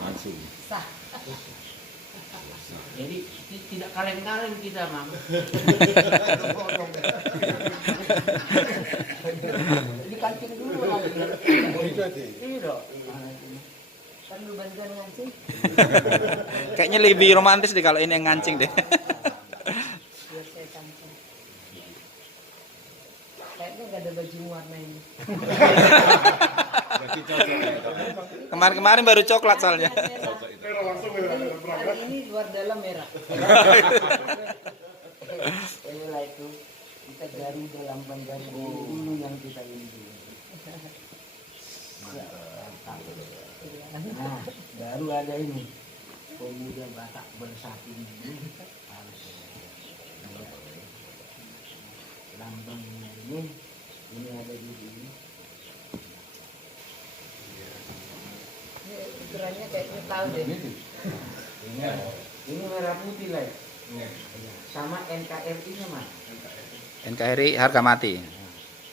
Langsung. Sah. Jadi tidak kaleng-kaleng kita, Mam. Dikancing dulu lagi. Iya. Kan lu bantuan ngancing. Kayaknya lebih romantis deh kalau ini yang ngancing deh. Biar saya kancing. Kayaknya nggak ada baju warna ini. Berarti cocok ya. Kemarin-kemarin baru coklat soalnya. Hari ini luar dalam merah. Inilah itu kita Garuda lambang Garuda dulu yang kita ini. Nah, baru ada ini pemuda Batak bersatu ini harus lambangnya ini ada di sini. Ini ukurannya kayaknya tahu deh. Ini merah putih lah. Sama NKRI-nya mas. NKRI harga mati.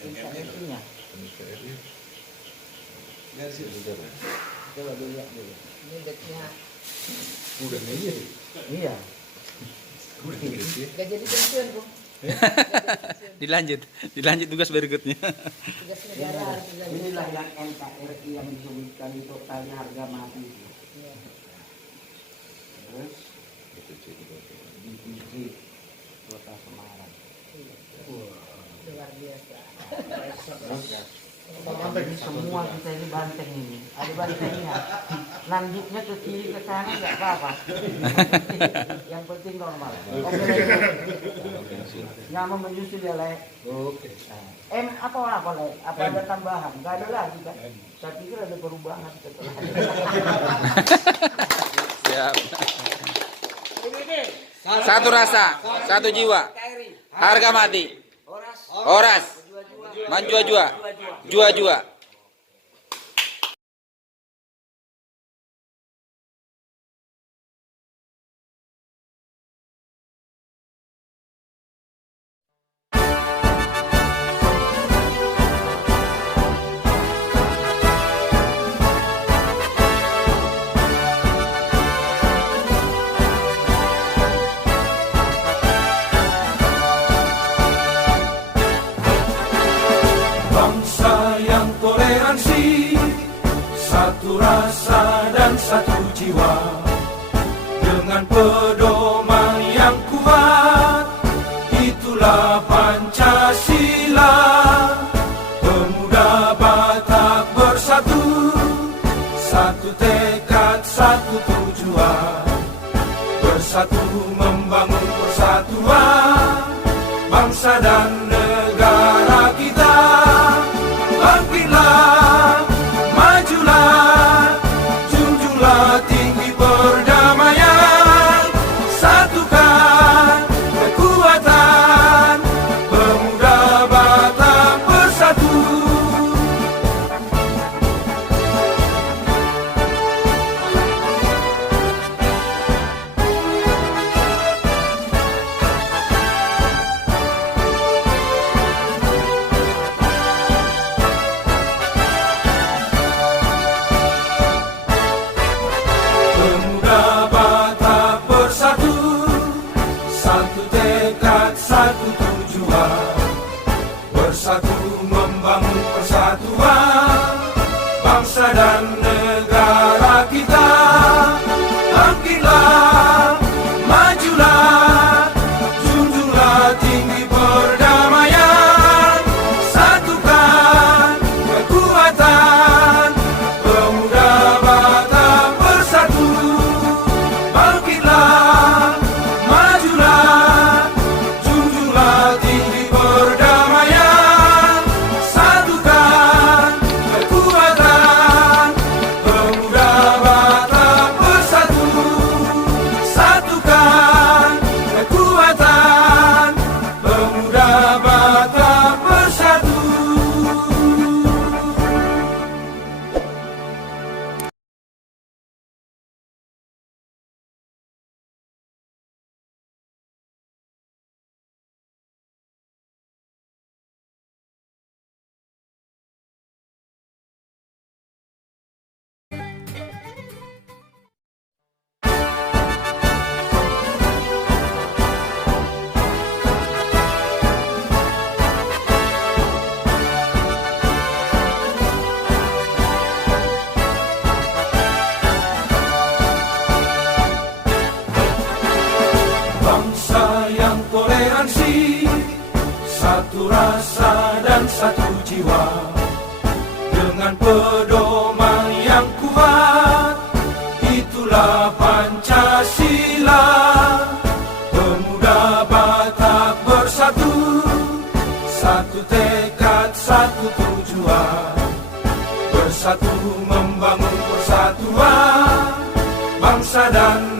NKRI-nya. Coba dilihat dulu. Ini backnya. Udah nih. Iya. Gak jadi pensiun bu. Dilanjut tugas berikutnya. Tugas negara. Inilah yang NKRI yang disebutkan di totalnya harga mati. Terus DPC Kota Semarang. Luar biasa. Ini semua kita ini banteng ini. Ada bantengnya. Nanduknya ke kiri ke kanan nggak apa-apa. Yang penting normal. Oke. Nyaman menyusul ya lek. Oke. Apa lek? Apa ada tambahan? Nggak ada lagi kan? Saya pikir ada perubahan. Siap. Satu rasa, satu jiwa. Harga mati. Oras. Manjua-jua. Jua-jua. Bangsa yang toleransi, satu rasa dan satu jiwa, dengan pedoman yang kuat, itulah Pancasila. Pemuda Batak bersatu, satu tekad, satu tujuan, bersatu membangun persatuan bangsa dan negara kita. Bangkitlah, majulah, junjunglah tinggi perdamaian, satukan kekuatan pemuda Batak bersatu. persatuan bangsa dan